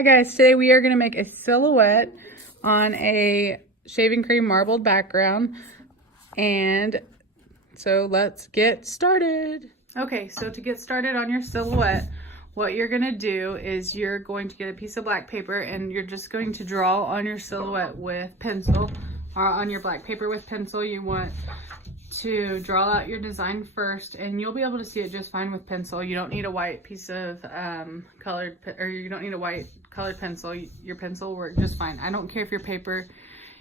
Hi guys, today we are going to make a silhouette on a shaving cream marbled background, and so let's get started. Okay, so to get started on your silhouette, what you're going to do is you're going to get a piece of black paper and you're just going to draw on your silhouette with pencil, or on your black paper with pencil. You want to draw out your design first, and you'll be able to see it just fine with pencil. You don't need a white piece of you don't need a white colored pencil. Your pencil will work just fine. I don't care if your paper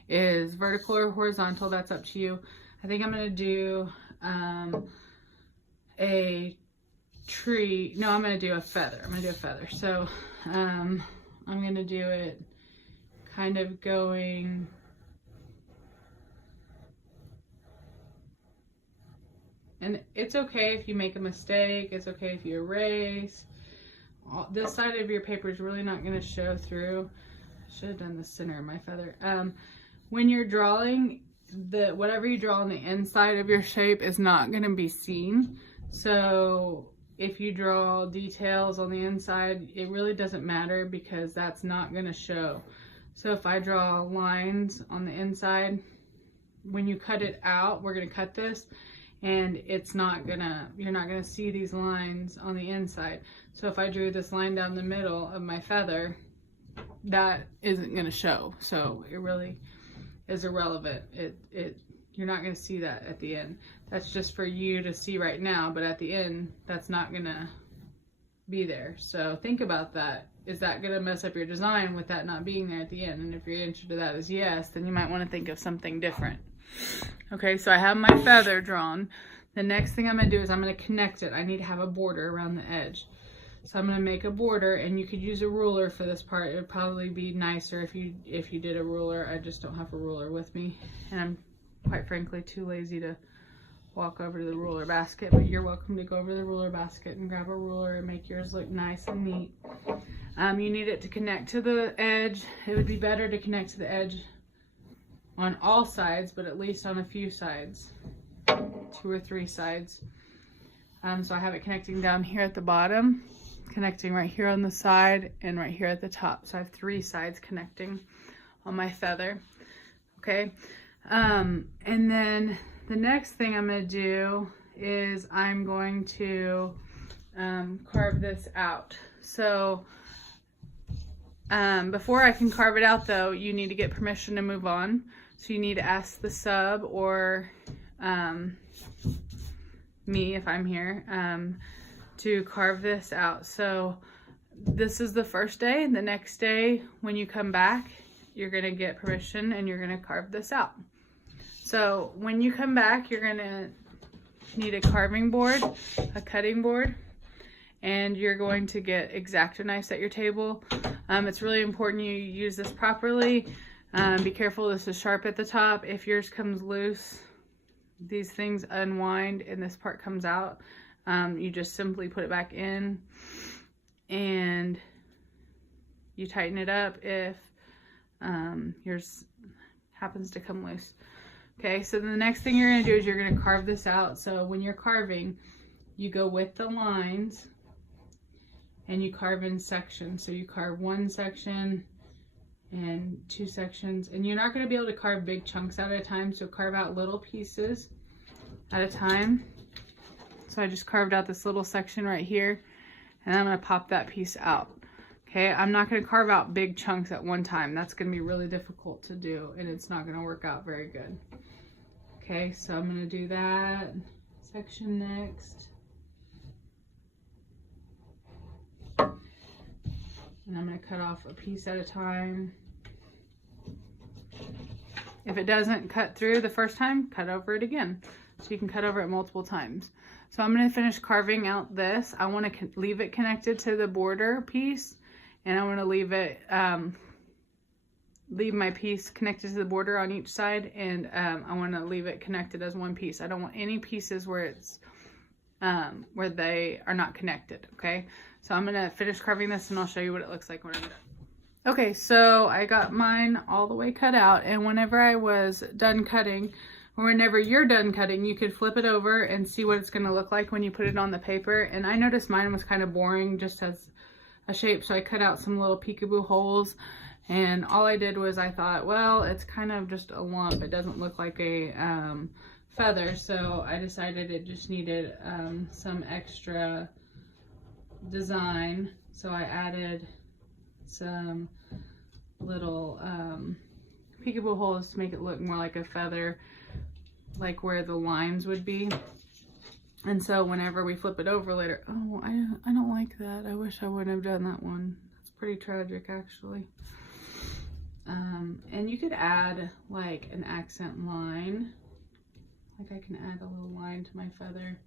is vertical or horizontal, that's up to you. I think I'm gonna do a tree. No, I'm gonna do a feather. So I'm gonna do it kind of going and it's okay if you make a mistake, it's okay if you erase. This side of your paper is really not going to show through. I should have done the center of my feather. When you're drawing, whatever you draw on the inside of your shape is not going to be seen. So if you draw details on the inside, it really doesn't matter because that's not going to show. So if I draw lines on the inside, when you cut it out, we're going to cut this, and you're not gonna see these lines on the inside. So if I drew this line down the middle of my feather, that isn't gonna show. So it really is irrelevant. You're not gonna see that at the end. That's just for you to see right now, but at the end, that's not gonna be there. So think about that. Is that gonna mess up your design with that not being there at the end? And if your answer to that is yes, then you might wanna think of something different. Okay, so I have my feather drawn. The next thing I'm going to do is I'm going to connect it. I need to have a border around the edge. So I'm going to make a border, and you could use a ruler for this part. It would probably be nicer if you did a ruler. I just don't have a ruler with me, and I'm quite frankly too lazy to walk over to the ruler basket, but you're welcome to go over to the ruler basket and grab a ruler and make yours look nice and neat. You need it to connect to the edge. It would be better to connect to the edge on all sides, but at least on a few sides, 2 or 3 sides. So I have it connecting down here at the bottom, connecting right here on the side, and right here at the top. So I have 3 sides connecting on my feather. Okay, and then the next thing I'm going to do is I'm going to carve this out. So before I can carve it out though, you need to get permission to move on. So you need to ask the sub or me, if I'm here, to carve this out. So this is the first day, and the next day when you come back, you're gonna get permission and you're gonna carve this out. So when you come back, you're gonna need a carving board, a cutting board, and you're going to get X-Acto knives at your table. It's really important you use this properly. Be careful, this is sharp at the top. If yours comes loose, these things unwind and this part comes out. You just simply put it back in and you tighten it up if yours happens to come loose. Okay, so the next thing you're gonna do is you're gonna carve this out. So when you're carving, you go with the lines and you carve in sections. So you carve 1 section and 2 sections, and you're not going to be able to carve big chunks at a time, so carve out little pieces at a time. So I just carved out this little section right here, and I'm going to pop that piece out. Okay, I'm not going to carve out big chunks at one time. That's going to be really difficult to do, and it's not going to work out very good. Okay, so I'm going to do that section next. And I'm going to cut off a piece at a time. If it doesn't cut through the first time, cut over it again. So you can cut over it multiple times. So I'm going to finish carving out this. I want to leave it connected to the border piece, and I want to leave my piece connected to the border on each side, and I want to leave it connected as one piece. I don't want any pieces where it's where they are not connected. Okay, so I'm gonna finish carving this and I'll show you what it looks like when I'm done. Okay, so I got mine all the way cut out, and whenever I was done cutting, or whenever you're done cutting, you could flip it over and see what it's gonna look like when you put it on the paper. And I noticed mine was kind of boring just as a shape. So I cut out some little peekaboo holes, and all I did was I thought, well, it's kind of just a lump. It doesn't look like a feather. So I decided it just needed some extra design. So I added some little peekaboo holes to make it look more like a feather, like where the lines would be. And so whenever we flip it over later, oh, I don't like that. I wish I wouldn't have done that one. It's pretty tragic, actually. And you could add like an accent line. Like I can add a little line to my feather.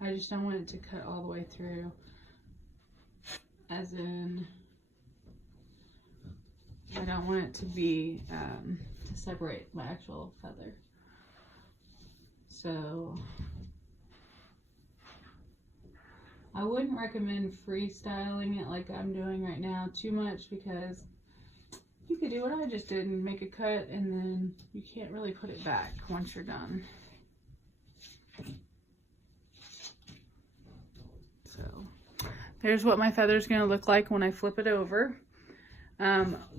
I just don't want it to cut all the way through. As in, I don't want it to be, to separate my actual feather. So, I wouldn't recommend freestyling it like I'm doing right now too much, because you could do what I just did and make a cut, and then you can't really put it back once you're done. So, there's what my feather's gonna look like when I flip it over.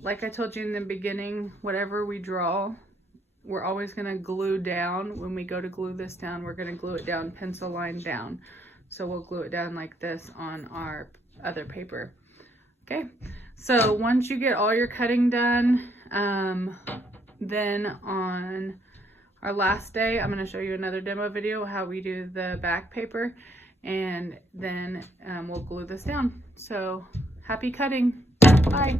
Like I told you in the beginning, whatever we draw, we're always gonna glue down. When we go to glue this down, we're gonna glue it down, pencil line down. So we'll glue it down like this on our other paper. Okay, so once you get all your cutting done, then on our last day, I'm gonna show you another demo video how we do the back paper, and then we'll glue this down. So happy cutting, bye.